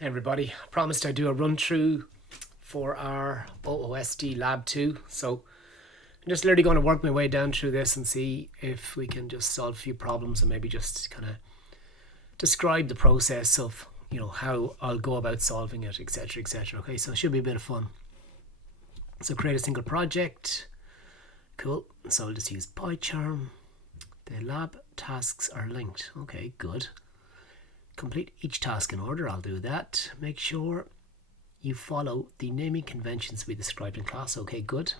Hey everybody, I promised I'd do a run through for our OOSD Lab 2. So I'm just literally going to work my way down through this and see if we can just solve a few problems and maybe just kind of describe the process of, how I'll go about solving it, etc, etc. Okay, so it should be a bit of fun. So create a single project. Cool. So I'll just use PyCharm. The lab tasks are linked. Okay, good. Complete each task in order. I'll do that. Make sure you follow the naming conventions we described in class. Okay, good.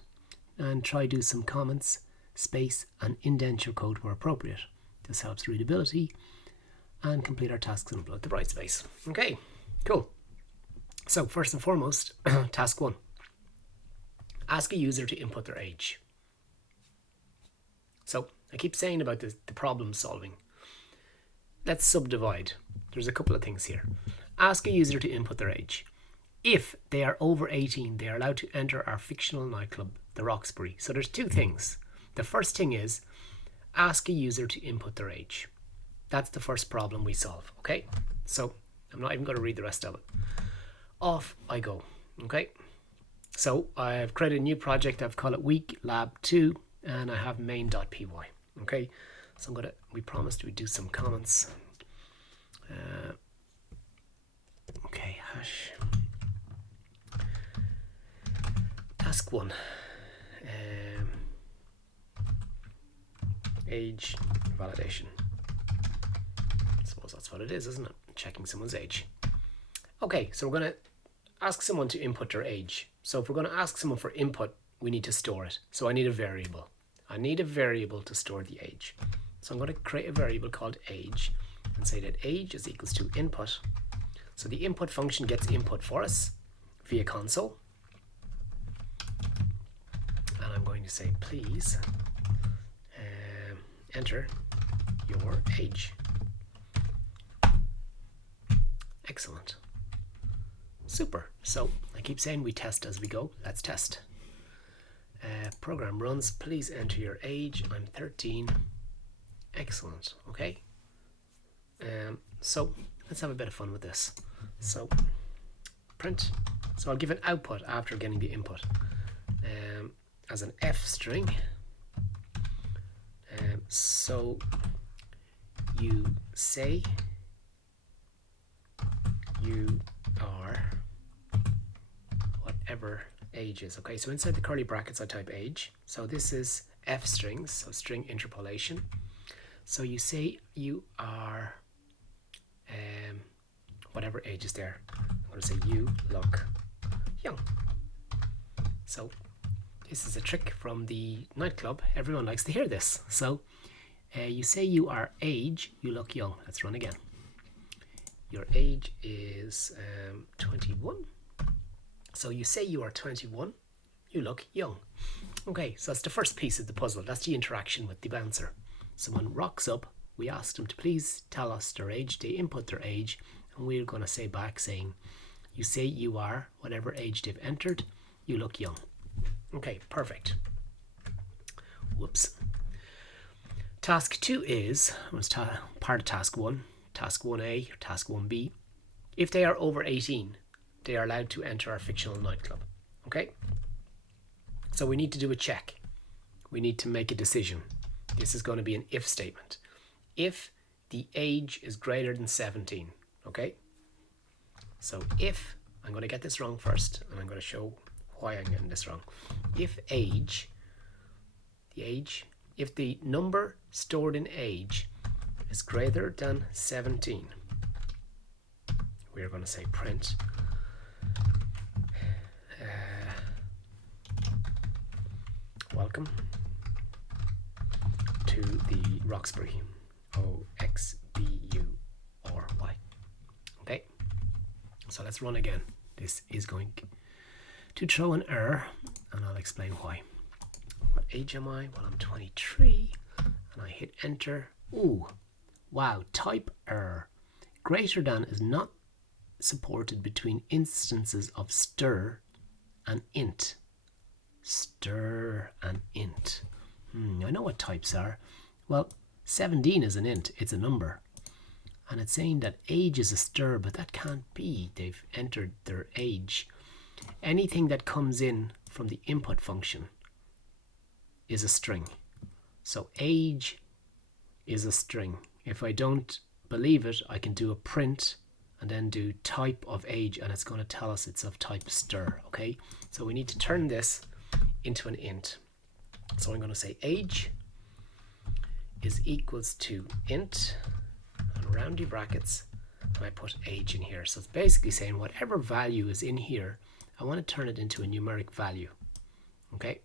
And try do some comments, space, and indent your code where appropriate. This helps readability. And complete our tasks and upload the bright space. Okay, cool. So first and foremost, task 1. Ask a user to input their age. So I keep saying about the problem solving. Let's subdivide. There's a couple of things here. Ask a user to input their age. If they are over 18, they are allowed to enter our fictional nightclub, the Roxbury. So there's two things. The first thing is ask a user to input their age. That's the first problem we solve, okay? So I'm not even going to read the rest of it. Off I go, okay? So I've created a new project. I've called it Week Lab 2, and I have main.py, okay? So we promised we'd do some comments. Okay, hash. Task 1. Age validation. I suppose that's what it is, isn't it? Checking someone's age. Okay, so we're going to ask someone to input their age. So if we're going to ask someone for input, we need to store it. So I need a variable. I need a variable to store the age. So I'm going to create a variable called age and say that age is equals to input. So the input function gets input for us via console. And I'm going to say, please enter your age. Excellent. Super. So I keep saying we test as we go. Let's test. Program runs. Please enter your age. I'm 13. Excellent. Okay. So let's have a bit of fun with this. So print. So I'll give an output after getting the input as an F string. So you say you are whatever age is. Okay, so inside the curly brackets I type age. So this is F strings, so string interpolation. So you say you are whatever age is there. I'm going to say you look young. So this is a trick from the nightclub. Everyone likes to hear this. So you say you are age, you look young. Let's run again. Your age is 21. So you say you are 21, you look young. Okay, so that's the first piece of the puzzle. That's the interaction with the bouncer. Someone rocks up, we ask them to please tell us their age. They input their age, and we're going to say back saying, you say you are whatever age they've entered, you look young. Okay, perfect. Whoops. Task 2 was part of task 1, task 1A, or task 1B. If they are over 18, they are allowed to enter our fictional nightclub. Okay? So we need to do a check. We need to make a decision. This is going to be an if statement. If the age is greater than 17. Okay? So if, I'm going to get this wrong first, and I'm going to show why I'm getting this wrong. If if the number stored in age is greater than 17, we're going to say print welcome to the Roxbury. O-X-B-U-R-Y. Okay, so let's run again. This is going to throw an error, and I'll explain why. What age am I? Well, I'm 23, and I hit enter. Ooh, wow, type error. Greater than is not supported between instances of stir and int. Stir and int. I know what types are. Well, 17 is an int, it's a number. and it's saying that age is a stir, but that can't be. They've entered their age. Anything that comes in from the input function is a string. So age is a string. If I don't believe it, I can do a print and then do type of age, and it's going to tell us it's of type stir. Okay, so we need to turn this into an int. So I'm going to say age is equals to int, and roundy brackets, and I put age in here. So it's basically saying whatever value is in here, I want to turn it into a numeric value. Okay,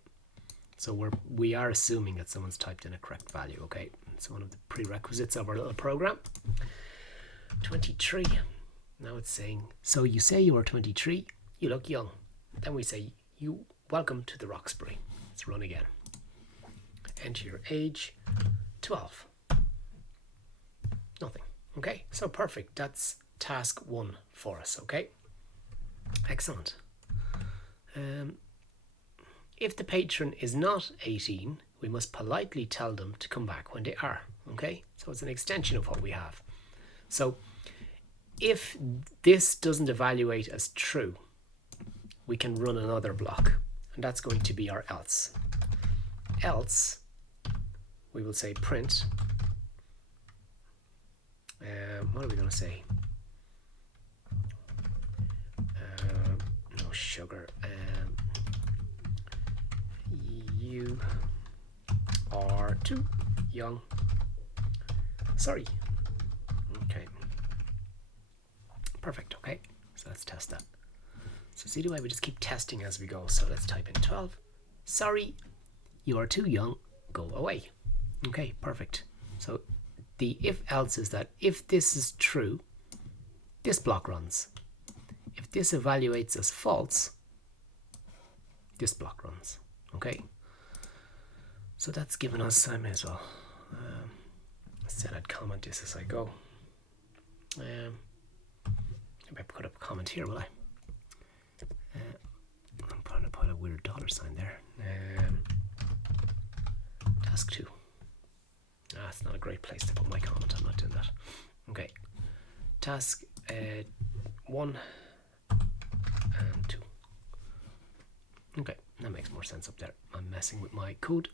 so we are assuming that someone's typed in a correct value. Okay, it's one of the prerequisites of our little program. 23. Now it's saying, so you say you are 23, you look young. Then we say, you welcome to the Roxbury. Let's run again. Enter your age, 12. Nothing. Okay, so perfect. That's task 1 for us. Okay, excellent. If the patron is not 18, we must politely tell them to come back when they are. Okay, so it's an extension of what we have. So if this doesn't evaluate as true, we can run another block, and that's going to be our else. Else, we will say print. What are we going to say? No sugar. You are too young. Sorry. Okay. Perfect. Okay. So let's test that. So see the way we just keep testing as we go. So let's type in 12. Sorry, you are too young. Go away. Okay. Perfect. So the if else is that if this is true, this block runs. If this evaluates as false, this block runs. Okay. So that's given us, I may as well said I'd comment this as I go. Maybe I put up a comment here, will I? I'm trying to put a weird $sign there. Task 2. It's not a great place to put my comment. I'm not doing that. Okay. Task 1 and 2. Okay, that makes more sense up there. I'm messing with my code.